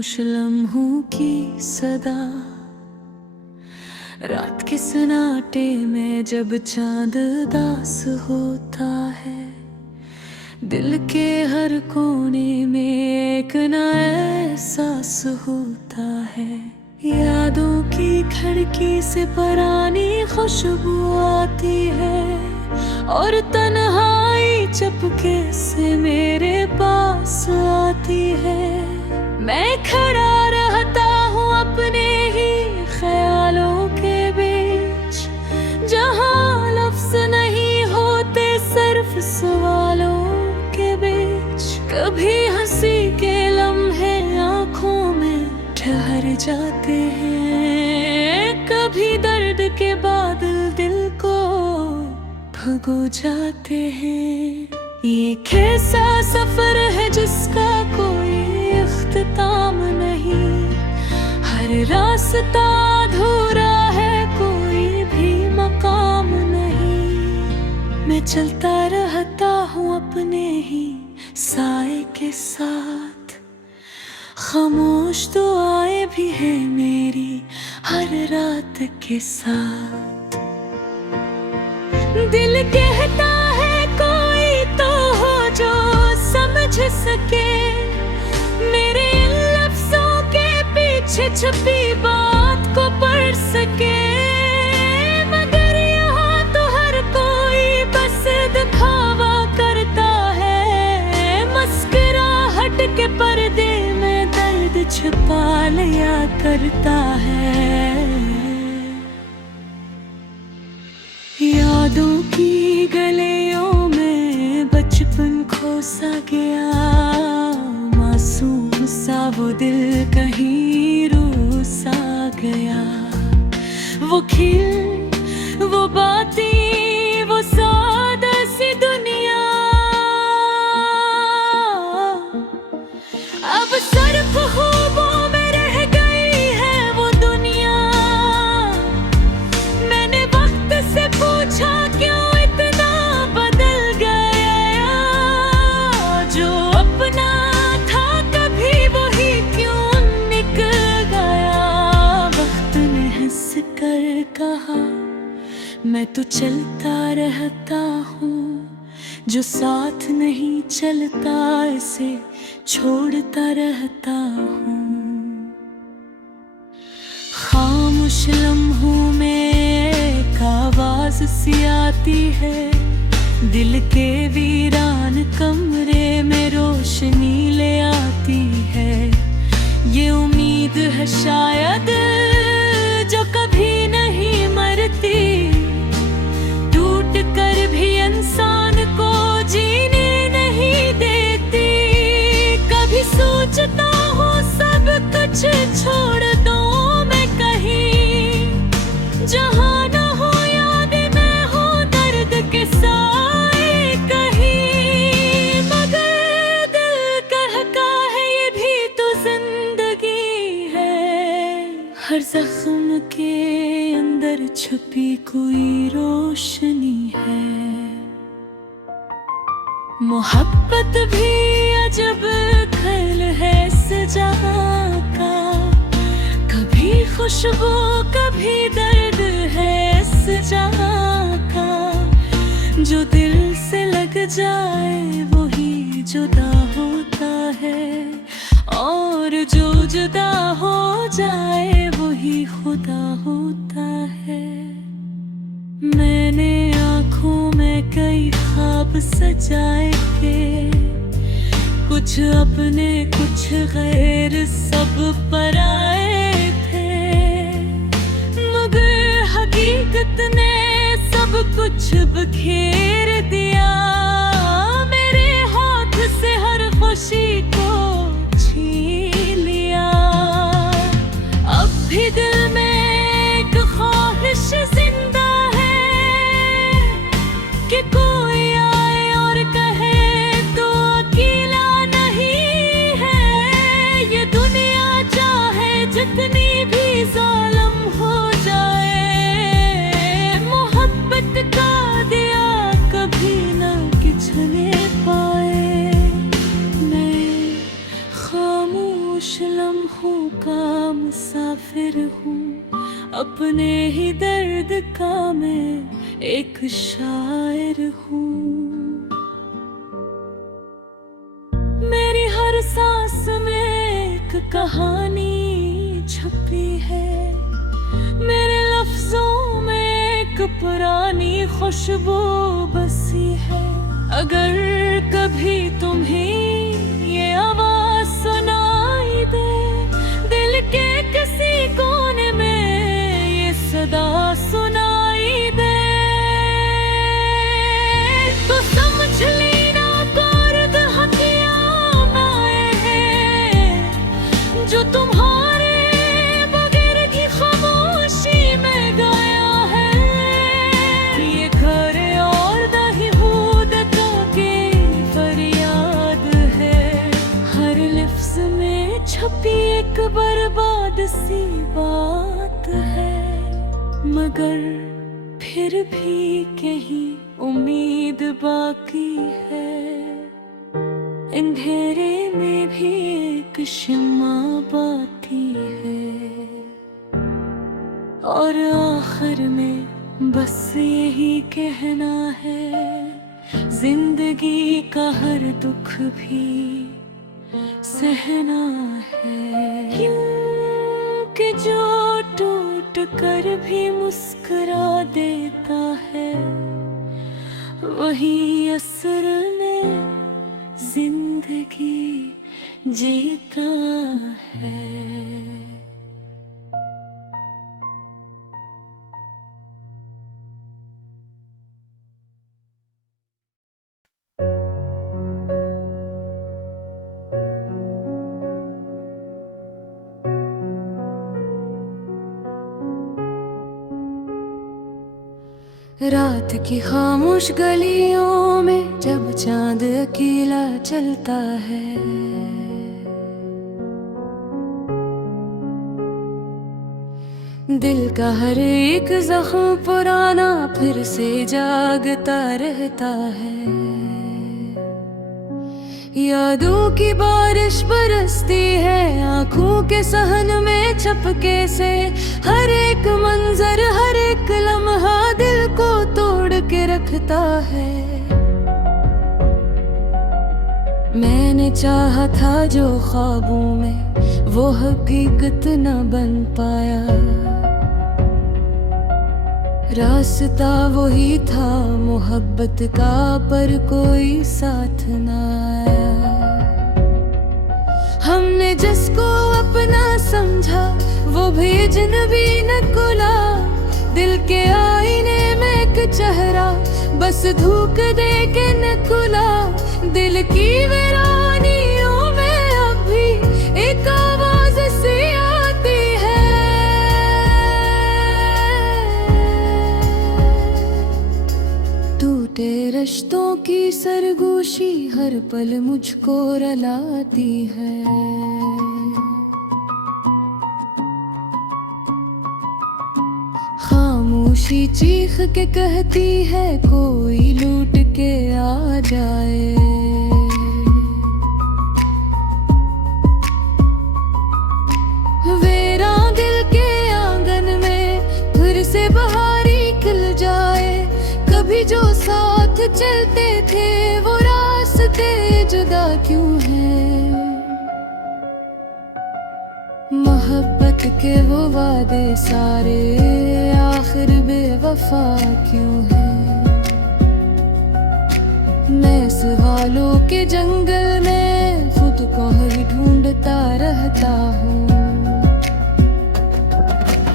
खामोश लम्हों की सदा, रात के सन्नाटे में जब चांद दास होता है, दिल के हर कोने में एक नया एहसास होता है। यादों की खिड़की से पुरानी खुशबू आती है और तन्हाई चुपके से मेरे पास आती है। मैं खड़ा रहता हूँ अपने ही ख्यालों के बीच, जहाँ लफ्ज़ नहीं होते सिर्फ सवालों के बीच। कभी हंसी के लम्हे आँखों में ठहर जाते हैं, कभी दर्द के बादल दिल को भगो जाते हैं। ये कैसा सफर है जिसका कोई इख्तिताम नहीं, हर रास्ता अधूरा है, कोई भी मकाम नहीं। मैं चलता रहता हूँ अपने ही साए के साथ, खामोश दुआएं भी है मेरी हर रात के साथ। दिल कहता है कोई तो हो जो समझ सके मेरे इन लफ्जों के पीछे छुपी बात को पढ़ सके। मगर यहाँ तो हर कोई बस दिखावा करता है, मुस्कुराहट के पर्दे में दर्द छुपा लिया करता है। यादों की गलियों में बचपन खो सा गया, मासूम सा वो दिल कहीं रो सा गया। वो खिल, वो बातें, वो सादा सी दुनिया अब सिर्फ ख्वाबों में रह गई है। वो दुनिया मैंने वक्त से पूछा क्यों इतना बदल गया, जो अपना था कभी वही क्यों निकल गया। वक्त ने हंस कर कहा मैं तो चलता रहता हूँ, जो साथ नहीं चलता इसे छोड़ता रहता हूँ। खामोश लम्हों में एक आवाज सी आती है, दिल के वीरान कमरे में रोशनी ले आती है। ये उम्मीद है शायद जो कभी नहीं मरती, टूट कर भी इंसान को जीने नहीं देती। कभी सोचता हूँ सब कुछ छोड़ दूँ मैं कहीं, जहाँ न हो याद मैं हूँ दर्द के साए कहीं। मगर दिल कहता है ये भी तो जिंदगी है, हर जख्म के अंदर छुपी कोई रोशनी है। मोहब्बत भी अजब खेल है इस जहां का, कभी खुशबू कभी दर्द है इस जहां का। जो दिल से लग जाए वही जुदा होता है, और जो जुदा हो जाए वही खुदा होता है। मैंने आँखों में कई ख्वाब सजाए थे, कुछ अपने कुछ गैर सब पराए थे। मगर हकीकत ने सब कुछ बखेर दिया, मेरे हाथ से हर खुशी को छीन लिया। अब भी दिल में एक ख्वाहिश जिंदा कि कोई आए और कहे तो अकेला नहीं है। ये दुनिया चाहे जितनी भी जालिम हो जाए, मोहब्बत का दिया कभी न किछने पाए। मैं खामोश लम्हों लम्हों का मुसाफिर हूँ, अपने ही दर्द का मैं एक शायर हूँ। मेरी हर सांस में एक कहानी छपी है, मेरे लफ्जों में एक पुरानी खुशबू बसी है। अगर कभी तुम्हें ये आवाज सुनाई दे, दिल के किसी कोने में ये सदा सुनाई दे, तो समझ लेना दर्द हथियार आए हैं, जो तुम्हारे बगैर की खामोशी में गाया है। ये घर और नहीं हूद की फरियाद है, हर लफ्ज में छपी एक बर्बाद सी बात है, मगर फिर भी कहीं उम्मीद बाकी है। अंधेरे में भी एक शम्मा बाती है, और आखिर में बस यही कहना है, जिंदगी का हर दुख भी सहना है। क्योंकि जो टूट कर भी मुस्कुरा देता है, वही असल में जिंदगी जीता है। रात की खामोश गलियों में जब चांद अकेला चलता है, दिल का हर एक जख्म पुराना फिर से जागता रहता है। यादों की बारिश बरसती है आंखों के सहन में छपके से, हर एक मंजर हर एक लम्हा दिल को तोड़ के रखता है। मैंने चाहा था जो ख्वाबों में वो हकीकत न बन पाया, रास्ता वही था मोहब्बत का पर कोई साथ न आया। हमने जिसको अपना समझा वो भी अजनबी निकला, दिल के आईने में एक चेहरा बस धूप दे के निकला। दिल की वीरानियों में अब भी एक आवाज सी आती है, टूटे रिश्तों की सरगोशी हर पल मुझको रुलाती है। खामोशी चीख के कहती है कोई लूट के आ जाए। वेरा दिल के आंगन में फिर से बहारी खिल जाए। कभी जो साथ चलते थे वो रास्ते जुदा क्यों हैं? मोहब्बत के वो वादे सारे आखिर बेवफा क्यों हैं? मैं सवालों के जंगल में खुद को ही ढूंढता रहता हूँ।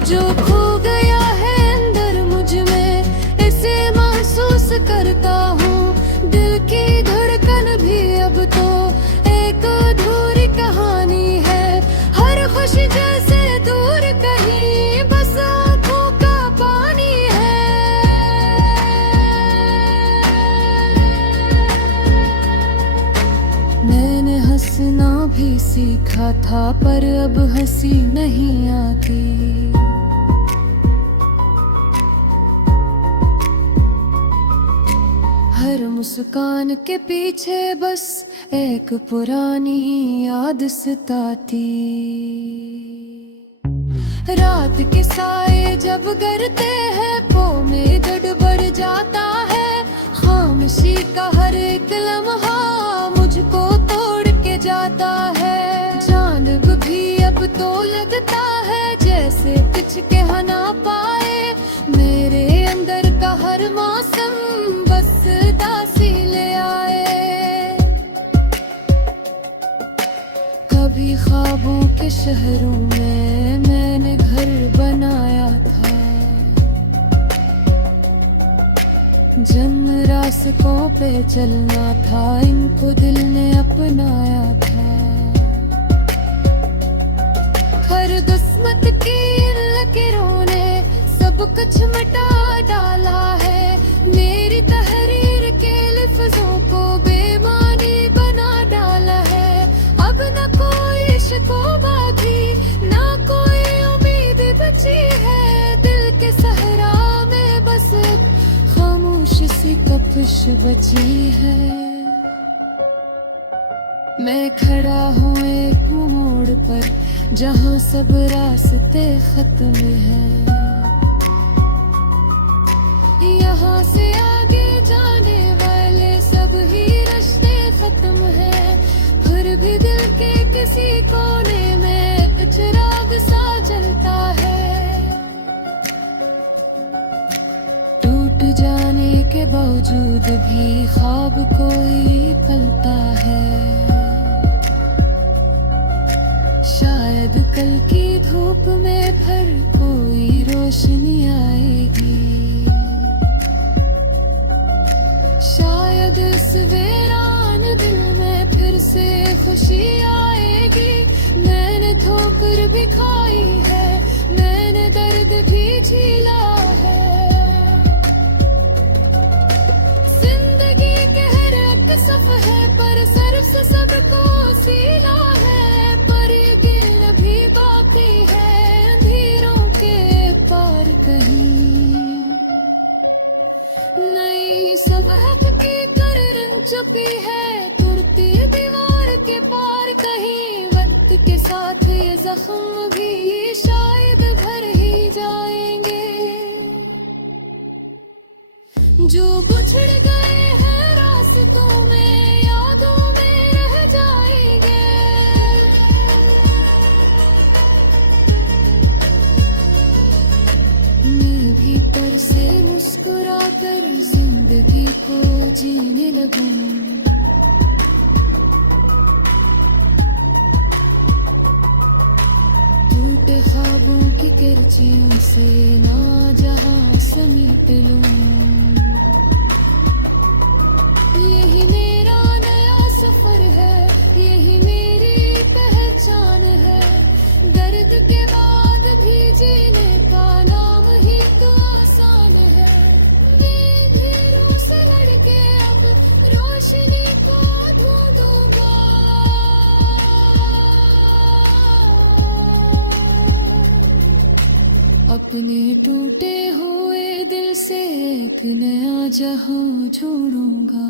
जो खो गया है अंदर मुझ में इसे महसूस करता हूँ। दिल की धड़कन भी अब तो एक अधूरी कहानी है। हर खुशी जैसे दूर कहीं बस आँखों का पानी है। मैंने हंसना भी सीखा था पर अब हंसी नहीं आती। हर मुस्कान के पीछे बस एक पुरानी याद सताती। रात के साए जब गिरते हैं पो में दर्द बढ़ जाता है। खामोशी का हर एक लम्हा मुझको तोड़ के जाता है। जानब भी अब तो लगता है जैसे कुछ कह ना पाए। मेरे अंदर का हर मौसम बस दासी ले आए। कभी ख्वाबों के शहरों में मैंने घर बनाया था। जिन रास्तों पे चलना था इनको दिल ने अपनाया था। हर दुस्मत की लकीरों ने सब कुछ मिटा डाला है। मेरी तहरीर के लफ्जों को बेमानी बना डाला है। अब न कोई शिकवा भी ना कोई उम्मीद बची है। दिल के सहरा में बस खामोश सी कपश बची है। मैं खड़ा हूँ एक मोड़ पर जहाँ सब रास्ते खत्म हैं। यहाँ से आगे जाने वाले सब ही रास्ते खत्म हैं। फिर भी दिल के किसी कोने में एक चिराग सा जलता है। टूट जाने के बावजूद भी ख्वाब कोई पलता है। शायद कल की धूप में फिर कोई रोशनी आएगी। शायद इस वीरान दिल में फिर से खुशी आएगी। मैंने ठोकर भी खाई है, मैंने दर्द भी झेला है। जिंदगी के हर एक सफ़र पर सर से सबको सीला है। पर ये गिल भी बाकी है अंधेरों के पार कहीं। नई सुबह की करन चुकी है तुरती दीवार के पार कहीं। वक्त के साथ ये जख्म भी शायद भर ही जाएंगे। जो बिछड़ गए हैं रास्तों में यादों में रह जाएंगे। मैं भीतर से मुस्कुरा कर जिंदगी को जीने लगूं। टूटे ख्वाबों की किरचियों से ना जहां समेट लूं। यही मेरा नया सफर है, यही मेरी पहचान है। दर्द के बाद भी जीने का नाम ही तो आसान है। मैं अंधेरों से लड़के अब रोशनी को ढूंढूंगा। अपने टूटे हुए दिल से एक नया जहां छोड़ूंगा।